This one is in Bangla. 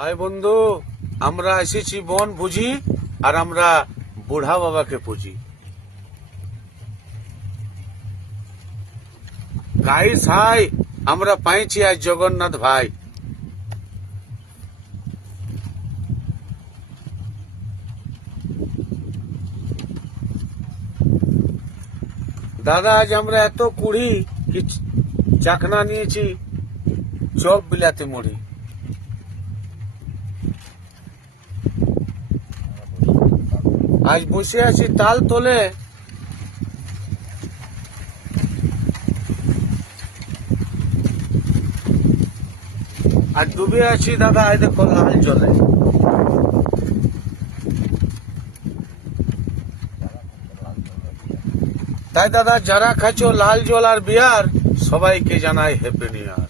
হাই বন্ধু, আমরা এসেছি বন বুঝি আর আমরা বুড়া বাবাকে পুজি। গাইস হাই, আমরা পাইছি আজ জগন্নাথ ভাই। দাদা আজ আমরা এত কুড়ি কি চাকনা নিয়েছি, চপ বিলাতে মুড়ি। আজ বসে আছি তাল তোলে, আর ডুবে আছি দাদা এই দেখো লাল জলে। তাই দাদা যারা খাচ্ছ লাল জল আর বিয়ার, সবাইকে জানাই হ্যাপি নিউ ইয়ার।